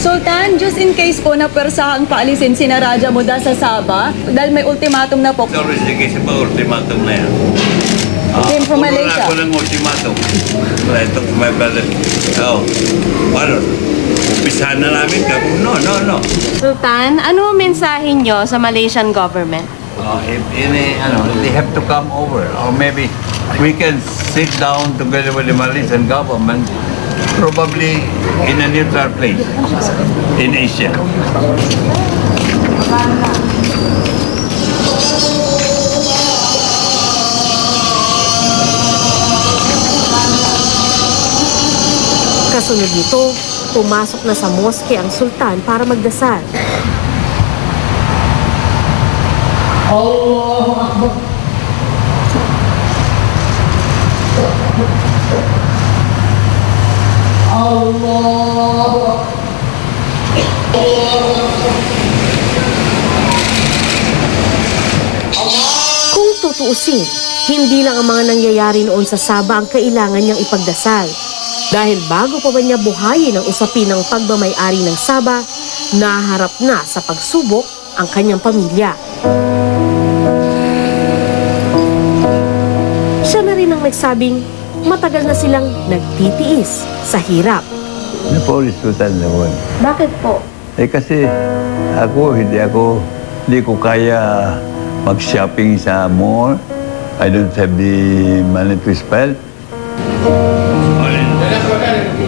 Sultan, just in case po na persahang paalisin si Raja Muda sa Sabah, dahil may ultimatum na po. Sorry, sige pa ultimatum na yan. Came from Malaysia. Puno na ako ng ultimatum. I took my brother. Oh, paano? Umpisahan na namin ka? No. Sultan, ano ang mensahe nyo sa Malaysian government? If they have to come over, or maybe we can sit down together with the Malaysian government, probably in a neutral place in Asia. Kasunod nito, pumasok na sa moske ang sultan para magdasal. Allahu Akbar. Kung tutuusin, hindi lang ang mga nangyayari noon sa Sabah ang kailangan niyang ipagdasal. Dahil bago pa ba niya buhayin ang usapin ng pagmamay-ari ng Sabah, naharap na sa pagsubok ang kanyang pamilya. Siya na rin ang nagsabing matagal na silang nagtitiis sa hirap. Napolis Sultan naman. Bakit po? Kasi hindi ko kaya mag-shopping sa mall. I don't have the money to spend.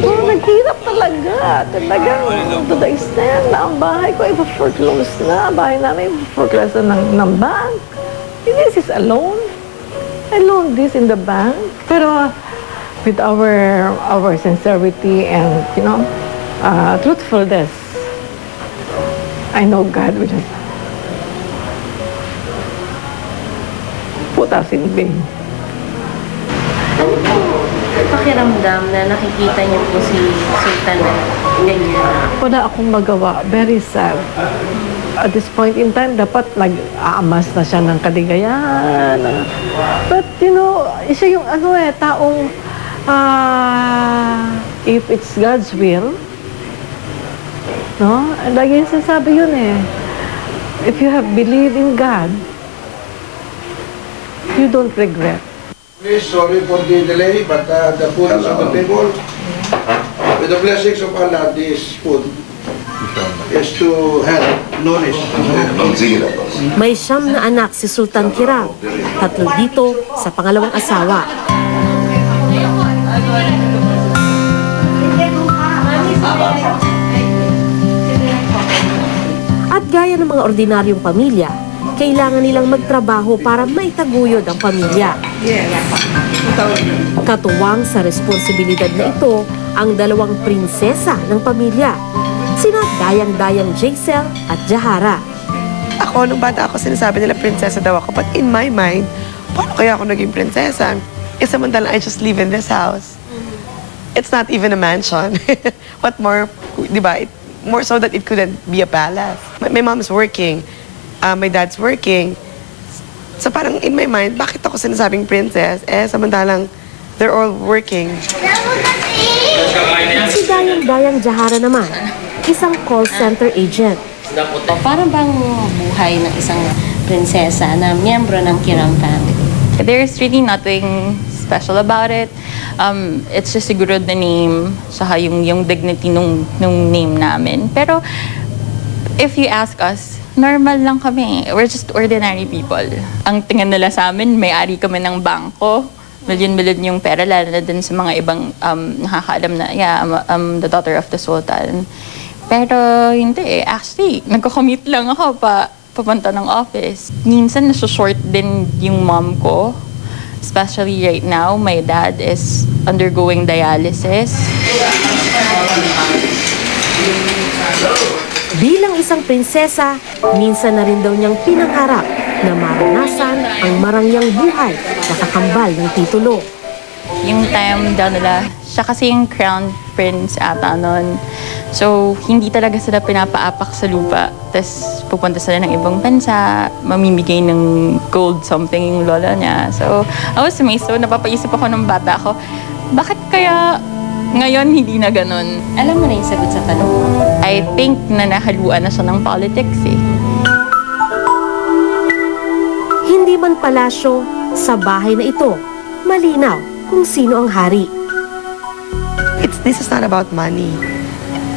Naghirap talaga. Talagang to the extent na ang bahay ko ay foreclose na. Bahay namin foreclose na ng bank. This is alone. I loaned this in the bank. Pero with our sincerity and, truthfulness, I know God will just put us in vain. Ano po pakiramdam na nakikita niyo po si Sultan na ganyan? Wala akong magawa. Very sad. At this point in time, dapat nag-aamas na siya ng kaligayahan. But, isa yung taong if it's God's will, no? Lagi sasabi yun if you have believed in God, you don't regret. Sorry for the delay, but the food is on the table. With the blessings of Allah, this food is to help knowledge. May 9 na anak si Sultan Kiram, 3 dito sa pangalawang asawa. At gaya ng mga ordinaryong pamilya, kailangan nilang magtrabaho para maitaguyod ang pamilya. Katuwang sa responsibilidad na ito ang 2 prinsesa ng pamilya, sina Dayang-Dayang Jaisel at Jahara. Ako, nung bata ako, sinasabi nila prinsesa daw ako. But in my mind, paano kaya ako naging prinsesa? Samantalang I just live in this house. It's not even a mansion. What more, di ba? More so that it couldn't be a palace. My mom's working. My dad's working. So parang in my mind, bakit ako sinasabing princess? Samantalang they're all working. Si Dayang-Dayang Jahara naman, isang call center agent. Parang bang buhay ng isang prinsesa na miyembro ng Kiram family? There's really nothing special about it. It's just siguro the name, saka yung dignity nung name namin. Pero if you ask us, normal lang kami. We're just ordinary people. Ang tingin nila sa amin, may-ari kami ng bangko. Milyon-milyon yung pera, lalo na din sa mga ibang nakakaalam na, I'm the daughter of the Sultan. Pero hindi actually, nagko-commute lang ako papunta ng office. Minsan nasa-short din yung mom ko. Especially right now, my dad is undergoing dialysis. Bilang isang prinsesa, minsan na rin daw niyang pinangarap na maranasan ang marangyang buhay na kakambal ng titulo. Yung time daw nila, siya kasi yung crown prince ata nun. So, hindi talaga sila pinapaapak sa lupa. Tapos, pupunta sila ng ibang bansa, mamimigay ng gold something yung lola niya. So, I was amazed. So, napapaisip ako ng bata ko, bakit kaya Ngayon, hindi na ganun. Alam mo na yung sagot sa tanong mo. I think na nahaluan na siya ng politics eh. Hindi man palasyo, sa bahay na ito, malinaw kung sino ang hari. This is not about money.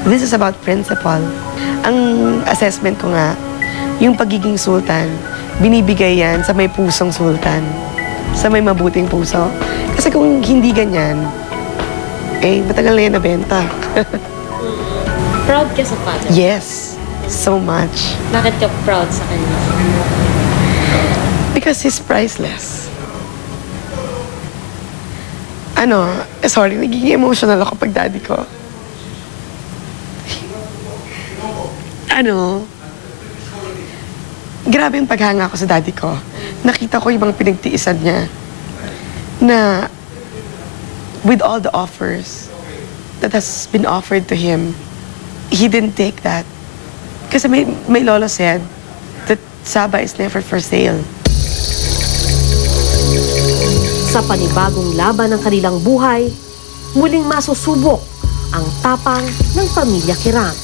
This is about principle. Ang assessment ko nga, yung pagiging sultan, binibigay yan sa may pusong sultan. Sa may mabuting puso. Kasi kung hindi ganyan, matagal na yan nabenta. Proud ka sa father? Yes, so much. Bakit ka proud sa kanya? Because he's priceless. Sorry, nagiging emotional ako pag daddy ko. Grabe yung paghanga ko sa daddy ko. Nakita ko yung mga pinagtiisan niya na with all the offers that has been offered to him, he didn't take that. Kasi may lolo said that Saba is never for sale. Sa panibagong laban ng kanilang buhay, muling masusubok ang tapang ng pamilya Kiram.